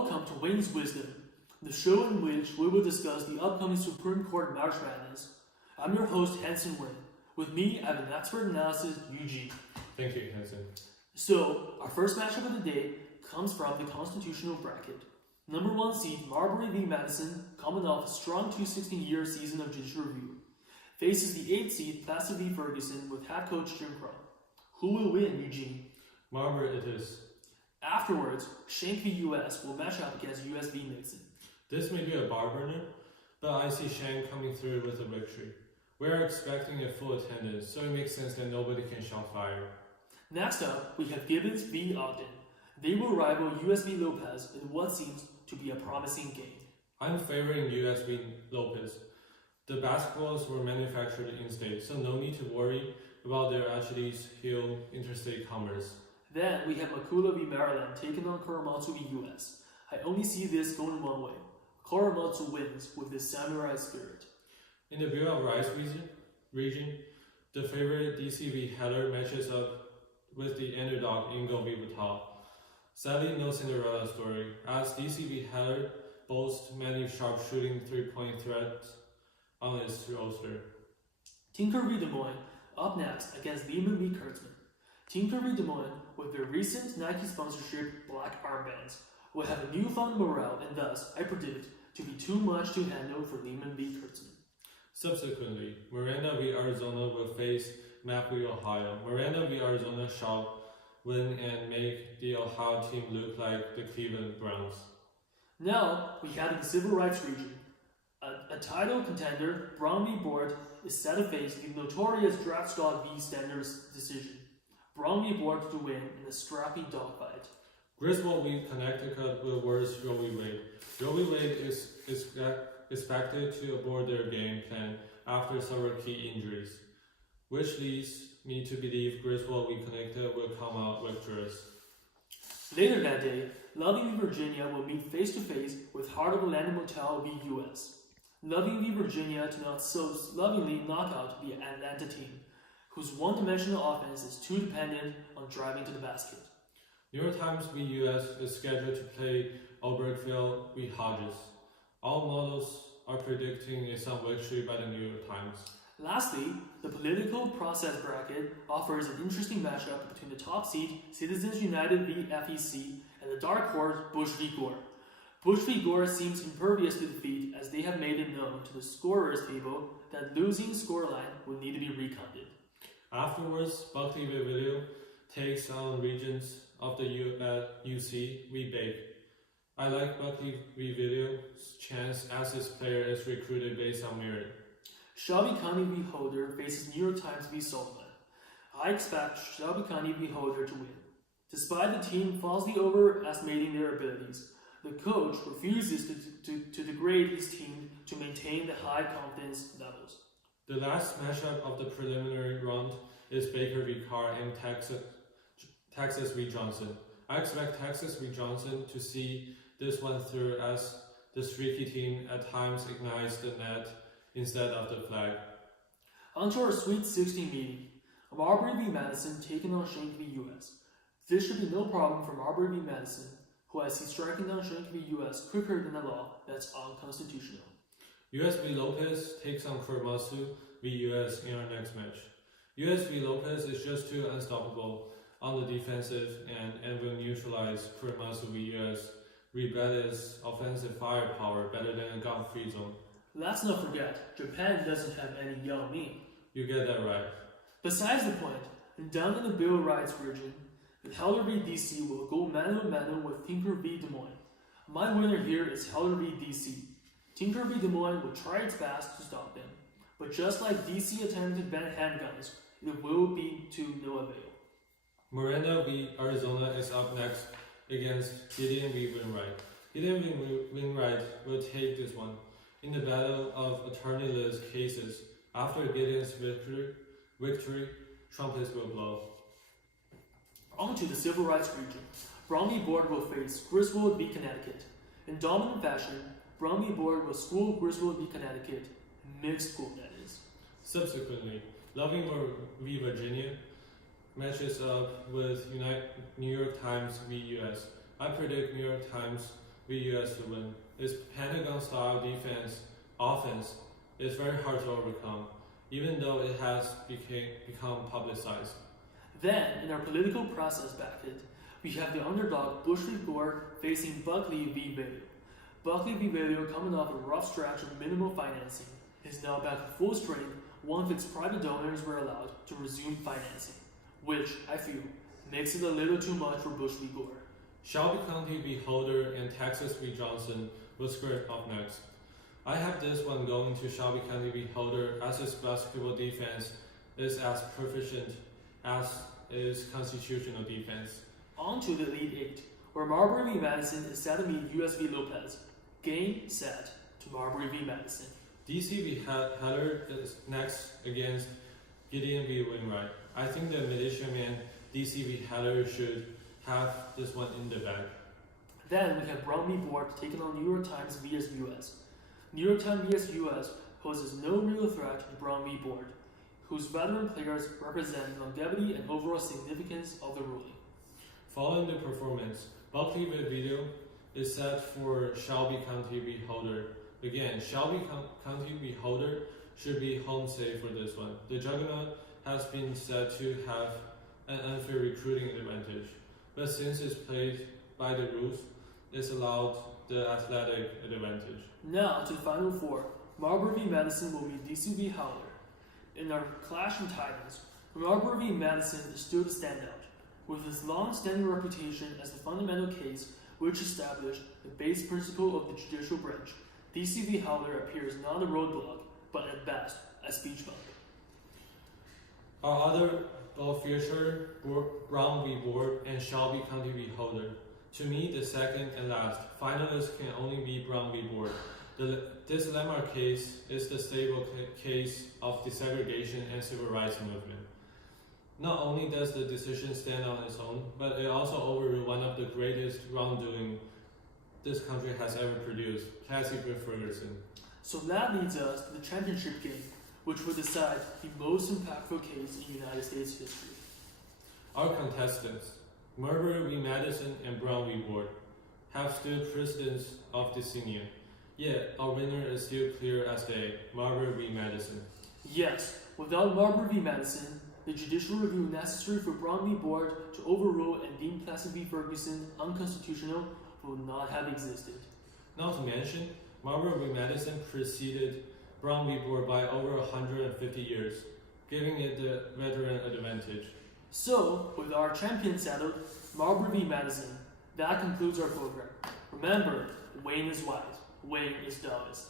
Welcome to Wayne's Wisdom, the show in which we will discuss the upcoming Supreme Court March Madness. I'm your host, Hanson Wayne. With me, I have an expert analysis, Eugene. Thank you, Hanson. So, our first matchup of the day comes from the constitutional bracket. Number 1 seed Marbury v. Madison, coming off a strong 216-year season of judicial review, faces the 8th seed Plessy v. Ferguson with head coach Jim Crow. Who will win, Eugene? Marbury it is. Afterwards, Shank v. US will match up against US v. Nixon. This may be a bar burner, but I see Shank coming through with a victory. We are expecting a full attendance, so it makes sense that nobody can shout fire. Next up, we have Gibbons v. Ogden. They will rival US v. Lopez in what seems to be a promising game. I'm favoring US v. Lopez. The basketballs were manufactured in-state, so no need to worry about their athletes heal interstate commerce. Then we have Makula v. Maryland taking on Korematsu v. US. I only see this going one way. Korematsu wins with this samurai spirit. In the Bill of Rights region, the favorite DC v. Heller matches up with the underdog Ingo v. Vital. Sadly, no Cinderella story, as DC v. Heller boasts many sharp shooting three-point threats on its roster. Tinker v. Des Moines up next against Lehman v. Kurtzman. Tinker v. Des Moines, with their recent Nike sponsorship black armbands, will have a newfound morale and thus, I predict, to be too much to handle for Lehman v. Kurtzman. Subsequently, Miranda v. Arizona will face Mapp v. Ohio. Miranda v. Arizona shall win and make the Ohio team look like the Cleveland Browns. Now, we head to the civil rights region. A title contender, Brown v. Board, is set to face the notorious Dred Scott v. Sanders decision. Brown v. Board to win in a scrappy dogfight. Griswold v. Connecticut will verse Roe v. Wade. Roe v. Wade is expected to abort their game plan after several key injuries, which leads me to believe Griswold v. Connecticut will come out victorious. Later that day, Loving v. Virginia will meet face-to-face with Heart of Atlanta Motel v. US. Loving v. Virginia to not so lovingly knock out the Atlanta team, whose one-dimensional offense is too dependent on driving to the basket. New York Times v. US is scheduled to play Obergefell v. Hodges. All models are predicting a some victory by the New York Times. Lastly, the political process bracket offers an interesting matchup between the top seed Citizens United v. FEC and the dark horse Bush v. Gore. Bush v. Gore seems impervious to defeat as they have made it known to the scorer's table that losing scoreline would need to be recounted. Afterwards, Buckley v. Video takes on Regents of the UC v. Bake. I like Buckley v. Video's chance as his player is recruited based on merit. Shelby County v. Holder faces New York Times v. Sullivan. I expect Shelby County v. Holder to win. Despite the team falsely overestimating their abilities, the coach refuses to degrade his team to maintain the high confidence levels. The last matchup of the preliminary round is Baker v. Carr and Texas v. Johnson. I expect Texas v. Johnson to see this one through as the streaky team at times ignites the net instead of the flag. On to our Sweet 16 meeting. Marbury v. Madison taking on Shank v. US. This should be no problem for Marbury v. Madison, who I see striking down Shank v. US quicker than a law that's unconstitutional. US v. Lopez takes on Korematsu v. US in our next match. US v. Lopez is just too unstoppable on the defensive end and will neutralize Korematsu v. US rebellious offensive firepower better than a gun-free zone. Let's not forget, Japan doesn't have any Yao Ming. You get that right. Besides the point, and down in the Bill of Rights region, the Heller v. DC will go mano-a-mano with Tinker v. Des Moines. My winner here is Heller v. DC. Tinker v. Des Moines will try its best to stop them, but just like DC attempted to ban handguns, it will be to no avail. Miranda v. Arizona is up next against Gideon v. Wainwright. Gideon v. Wainwright will take this one. In the battle of attorneyless cases, after Gideon's victory, trumpets will blow. On to the civil rights region. Brown v. Board will face Griswold v. Connecticut. In dominant fashion, Brown v. Board will school Griswold v. Connecticut. Mixed school, that is. Subsequently, Loving v. Virginia matches up with New York Times v. US. I predict New York Times US to win. Its Pentagon-style offense is very hard to overcome, even though it has become publicized. Then, in our political process bracket, we have the underdog Bush v. Gore facing Buckley v. Valeo. Buckley v. Valeo, coming off a rough stretch of minimal financing, is now back to full strength once its private donors were allowed to resume financing, which, I feel, makes it a little too much for Bush v. Gore. Shelby County v. Holder and Texas v. Johnson will square up next. I have this one going to Shelby County v. Holder as its basketball defense is as proficient as its constitutional defense. On to the Elite Eight, where Marbury v. Madison is set to meet US v. Lopez. Game set to Marbury v. Madison. DC v. Heller is next against Gideon v. Wainwright. I think the militiaman DC v. Heller should have this one in the bag. Then we have Brown v. Board taking on New York Times vs. US. New York Times vs. US poses no real threat to Brown v. Board, whose veteran players represent the longevity and overall significance of the ruling. Following the performance, Buckley v. Valeo is set for Shelby County v. Holder. Again, Shelby County v. Holder should be home safe for this one. The Juggernaut has been said to have an unfair recruiting advantage, but since it's played by the rules, it's allowed the athletic advantage. Now to the Final Four. Marbury v. Madison will be DC v. Howler. In our clash in titles, Marbury v. Madison is still the standout, with its long-standing reputation as the fundamental case which established the base principle of the judicial branch. DC v. Howler appears not a roadblock, but at best a speech bump. Our other both feature Brown v. Board and Shelby County v. Holder. To me, the second and last finalists can only be Brown v. Board. This landmark case is the stable case of desegregation and civil rights movement. Not only does the decision stand on its own, but it also overruled one of the greatest wrongdoing this country has ever produced, Plessy v. Ferguson. So that leads us to the championship game, which will decide the most impactful case in United States history. Our contestants, Marbury v. Madison and Brown v. Board, have stood precedents of dissent. Yet, our winner is still clear as day, Marbury v. Madison. Yes, without Marbury v. Madison, the judicial review necessary for Brown v. Board to overrule and deem Plessy v. Ferguson unconstitutional would not have existed. Not to mention, Marbury v. Madison preceded Brown v. Board by over 150 years, giving it the veteran advantage. So, with our champion settled, Marbury v. Madison, that concludes our program. Remember, Wayne is wise, Wayne is dumbest.